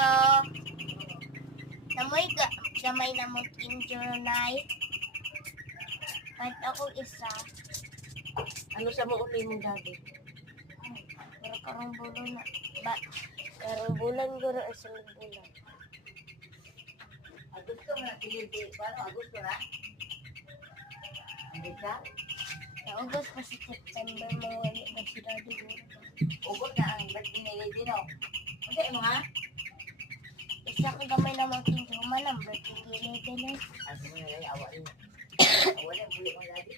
kayo. Namoy ka, gamay na mo injury. Kahit ako isa. Ano sa mo uli mong dati? Pero karong bulan na. Ba, karong bulan ko na isang bulan. Agosto mo na kilindi. Paano? Agosto na? Hindi ka? Sa August pa sa September mo wali na si Daddy mo. Ugod na ang ba't kinilindi no? Hindi mo ha? Isa ka gamay na mo injury. Number 11 na. Ano mo na awa rin. Awa rin. Buli mo lagi.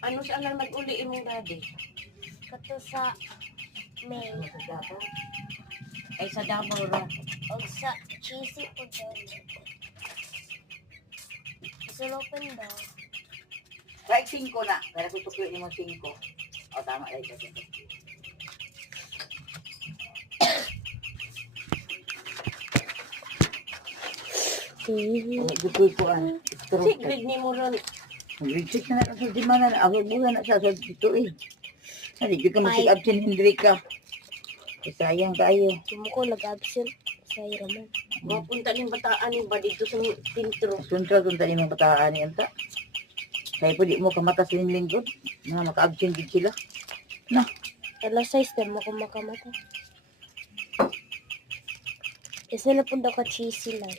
Ano sa alam mag-uli imong dati? Kato sa May. Ano sa Davao? Ay sa Davao ra. O sa cheesy po dyan. Sulupan daw. Right 5 na. Kaya kung tukyo ni mo 5. O tama lang ito. Kung itukoy ko ang Si grade ni mo ron. Mag-recheck na sa di manan. Ako bulan na sa dito eh. Hindi ka masig-absent Hendrika. Sayang kayo. Sumo ko nag-absent sa Iraman. Mapunta ning bataan yung ba dito sa tintro. Tunta ni mga bataan niyan ta. Kaya po di mo kamata sa lingkod. Mga maka-absent din sila. Na. Alas 6 din mo kung makamata. Isa na po daw ka cheesy lang.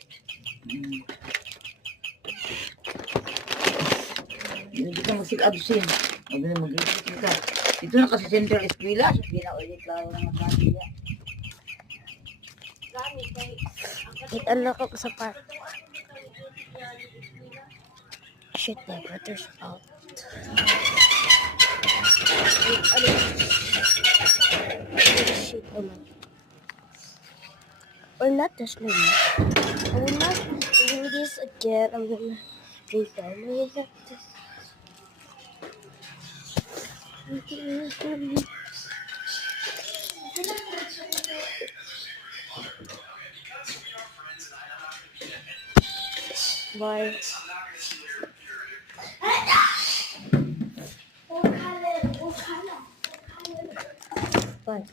Hindi ka masig-absent. Sabi na mag-recheck ka. Dito na kasi Central Eskwela. So, ginaulit klaro ng mga niya. Gani kay Wait, anak ko sa park. Shit, my brother's out. Shit, oh my. Or not this movie. I will not do this again. I'm gonna drink down my this. Bye. Bye.